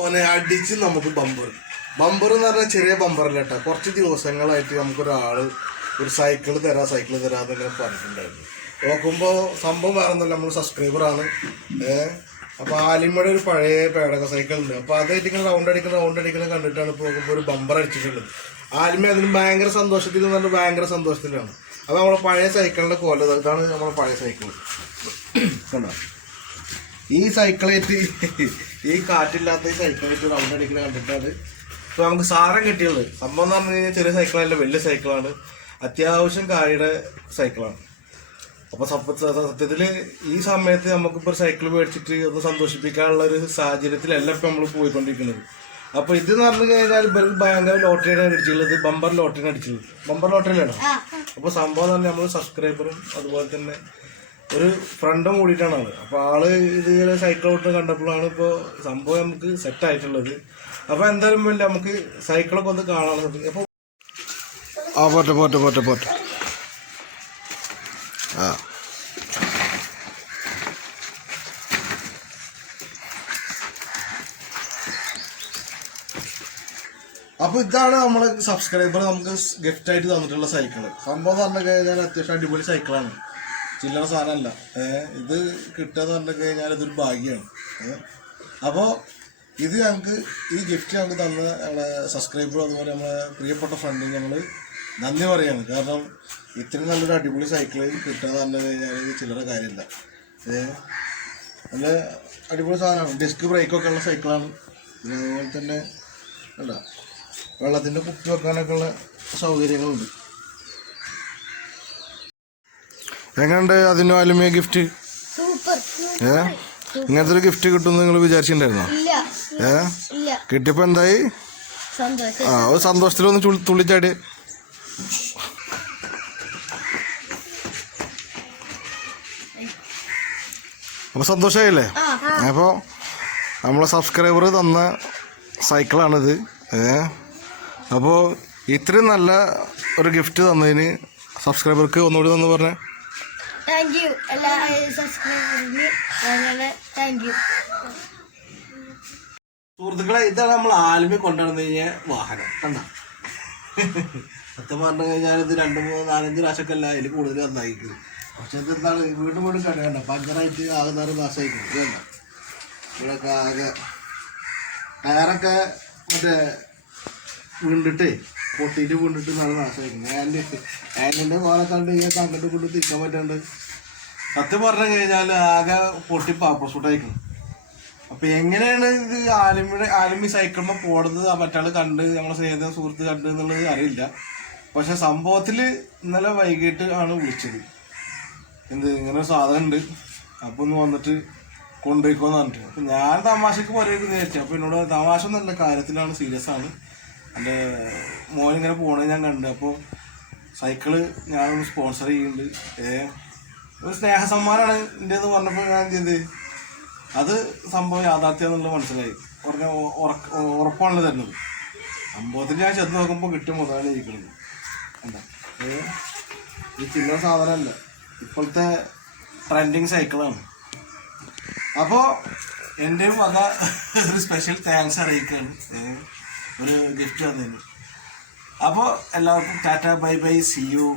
മോനെ അടിച്ച് നമുക്ക് ബമ്പർ എന്ന് പറഞ്ഞാൽ ചെറിയ ബമ്പറല്ല കേട്ടോ. കുറച്ച് ദിവസങ്ങളായിട്ട് നമുക്കൊരാള് ഒരു സൈക്കിള് തരാമെന്ന് ഇങ്ങനെ പറഞ്ഞിട്ടുണ്ടായിരുന്നു. നോക്കുമ്പോൾ സംഭവം വേറൊന്നുമല്ല, നമ്മൾ സബ്സ്ക്രൈബറാണ്. അപ്പോൾ ആലിമയുടെ ഒരു പഴയ പേടക സൈക്കിൾ ഉണ്ട്. അപ്പോൾ അതായിട്ട് ഇങ്ങനെ റൗണ്ട് അടിക്കുന്ന കണ്ടിട്ടാണ് ഇപ്പോൾ നോക്കുമ്പോൾ ഒരു ബമ്പർ അടിച്ചിട്ടുള്ളത്. ആലിമ അതിന് ഭയങ്കര സന്തോഷത്തിലാണ്. അത് നമ്മളെ പഴയ സൈക്കിളിൻ്റെ കോല. ഇതാണ് നമ്മളെ പഴയ സൈക്കിൾ കണ്ടോ. ഈ സൈക്കിളായിട്ട് ഈ കാറ്റില്ലാത്ത ഈ സൈക്കിളായിട്ട് റൗണ്ട് അടിക്കുന്ന കണ്ടിട്ടാണ് ഇപ്പോൾ നമുക്ക് സാരം കിട്ടിയുള്ളത്. സംഭവം എന്ന് പറഞ്ഞു കഴിഞ്ഞാൽ ചെറിയ സൈക്കിളല്ല, വലിയ സൈക്കിളാണ്. അത്യാവശ്യം കായുടെ സൈക്കിളാണ്. അപ്പോൾ സത്യത്തിൽ ഈ സമയത്ത് നമുക്കിപ്പോൾ സൈക്കിൾ മേടിച്ചിട്ട് ഒന്ന് സന്തോഷിപ്പിക്കാനുള്ള ഒരു സാഹചര്യത്തിലല്ല ഇപ്പം നമ്മൾ പോയിക്കൊണ്ടിരിക്കുന്നത്. അപ്പോൾ ഇതെന്ന് പറഞ്ഞു കഴിഞ്ഞാൽ ഇവർക്ക് ഭയങ്കര ലോട്ടറിയാണ് അടിച്ചുള്ളത്. ബമ്പർ ലോട്ടറിയിലാണ്. അപ്പോൾ സംഭവം തന്നെ നമ്മൾ സബ്സ്ക്രൈബറും അതുപോലെ തന്നെ ഒരു ഫ്രണ്ടും കൂടിയിട്ടാണ് ആള്. അപ്പോൾ ആള് ഇത് സൈക്കിൾ ഓട്ട് കണ്ടപ്പോഴാണ് ഇപ്പോൾ സംഭവം നമുക്ക് സെറ്റായിട്ടുള്ളത്. അപ്പോൾ എന്തായാലും വേണ്ടി നമുക്ക് സൈക്കിളൊക്കെ ഒന്ന് കാണാനുള്ളത്. അപ്പോൾ പോട്ടെ അപ്പോൾ ഇതാണ് നമ്മളെ സബ്സ്ക്രൈബർ നമുക്ക് ഗിഫ്റ്റ് ആയിട്ട് തന്നിട്ടുള്ള സൈക്കിള്. സംഭവം പറഞ്ഞു കഴിഞ്ഞാൽ അത്യാവശ്യം അടിപൊളി സൈക്കിളാണ്, ചില്ലറ സാധനമല്ല. ഇത് കിട്ടുക എന്ന് പറഞ്ഞു കഴിഞ്ഞാൽ ഇതൊരു ഭാഗ്യമാണ്. അപ്പോൾ ഇത് ഞങ്ങൾക്ക് ഈ ഗിഫ്റ്റ് ഞങ്ങൾക്ക് തന്ന നമ്മളെ സബ്സ്ക്രൈബറും അതുപോലെ നമ്മളെ പ്രിയപ്പെട്ട ഫ്രണ്ടിന് ഞങ്ങൾ നന്ദി പറയുകയാണ്. കാരണം ഇത്രയും നല്ലൊരു അടിപൊളി സൈക്കിൾ കിട്ടുക എന്ന് പറഞ്ഞു കഴിഞ്ഞാൽ ഇത് ചില്ലറ കാര്യമില്ല. നല്ല അടിപൊളി സാധനമാണ്. ഡിസ്ക് ബ്രേക്കൊക്കെ ഉള്ള സൈക്കിളാണ്. അതുപോലെ തന്നെ അല്ല വെള്ളത്തിൻ്റെ കുപ്പി വെക്കാനൊക്കെ ഉള്ള സൗകര്യങ്ങളുണ്ട്. എങ്ങനെയുണ്ട് അതിന് ആലുമിയ ഗിഫ്റ്റ്? ഇങ്ങനത്തെ ഒരു ഗിഫ്റ്റ് കിട്ടുമെന്ന് നിങ്ങൾ വിചാരിച്ചിട്ടുണ്ടായിരുന്നോ? കിട്ടിയപ്പോൾ എന്തായി? ഒരു സന്തോഷത്തിലൊന്ന് തുള്ളിച്ചാടി. അപ്പോൾ സന്തോഷമായില്ലേ? അപ്പോൾ നമ്മളെ സബ്സ്ക്രൈബർ തന്ന സൈക്കിളാണിത്. അപ്പോൾ ഇത്രയും നല്ല ഒരു ഗിഫ്റ്റ് തന്നതിന് സബ്സ്ക്രൈബർക്ക് ഒന്നുകൂടി തന്നു പറഞ്ഞേ. സുഹൃത്തുക്കളെ, ഇതാണ് നമ്മൾ ആലുമ കൊണ്ടുവന്നു കഴിഞ്ഞാൽ വാഹനം. കണ്ട സത്യം പറഞ്ഞു കഴിഞ്ഞാൽ ഇത് 2, 3, 4, 5 പ്രാവശ്യമൊക്കെ അല്ല, അതിൽ കൂടുതൽ നന്നായിരിക്കും. പക്ഷെ ഇതെന്താണ് വീണ്ടും കണ്ട പഞ്ചറായിട്ട് ആകുന്നൊരു നാശമായിരിക്കും. ഇതല്ല ഇവിടെയൊക്കെ ആകെ ടയറൊക്കെ മറ്റേ പൊട്ടിയിട്ട് നല്ല നാശമായിരിക്കും. ആൻറ്റിൻ്റെ കോലെ കണ്ട് കഴിഞ്ഞാൽ അങ്ങോട്ട് കൊണ്ട് തിരിക്കാൻ പറ്റാണ്ട് സത്യം പറഞ്ഞു കഴിഞ്ഞാൽ ആകെ പൊട്ടി പാപ്പസൂട്ടായിരിക്കും. അപ്പം എങ്ങനെയാണ് ഇത് ആലുമി സൈക്കിളിൽ പോടുന്നത് മറ്റാൾ കണ്ട് നമ്മളെ സ്നേഹിത സുഹൃത്ത് കണ്ട് എന്നുള്ളത് അറിയില്ല. പക്ഷെ സംഭവത്തിൽ ഇന്നലെ വൈകിട്ട് ആണ് വിളിച്ചത്. ഇങ്ങനെ ഒരു സാധനം ഉണ്ട്, അപ്പോൾ ഒന്ന് വന്നിട്ട് കൊണ്ടുപോയിക്കോന്ന് പറഞ്ഞിട്ട്. അപ്പം ഞാൻ തമാശക്ക് പറയുമെന്ന് വിചാരിച്ചു. അപ്പോൾ എന്നോട് തമാശ നല്ല കാര്യത്തിലാണ്, സീരിയസ് ആണ്. എൻ്റെ മോനിങ്ങനെ പോണത് ഞാൻ കണ്ടു. അപ്പോൾ സൈക്കിള് ഞാനൊന്ന് സ്പോൺസർ ചെയ്യുന്നുണ്ട്. ഒരു സ്നേഹസമ്മാനമാണ് എൻ്റെ എന്ന് പറഞ്ഞപ്പോൾ ഞാൻ എന്ത് ചെയ്ത് അത് സംഭവം യാഥാർത്ഥ്യം എന്നുള്ളത് മനസ്സിലായി. ഉറപ്പാണല്ലോ തരുന്നത്. സംഭവത്തിൽ ഞാൻ ചെന്ന് നോക്കുമ്പോൾ കിട്ടിയ മുതലാണ് ഇരിക്കുന്നത്. എന്താ ഈ ചില്ലറ സാധനമല്ല, ഇപ്പോഴത്തെ ട്രെൻഡിങ് സൈക്കിളാണ്. അപ്പോൾ എൻ്റെ വക ഒരു സ്പെഷ്യൽ താങ്ക്സ് അറിയിക്കുകയാണ് ഒരു ഗിഫ്റ്റ് തന്നതിന്. അപ്പോൾ എല്ലാവർക്കും tata, bye bye, see U.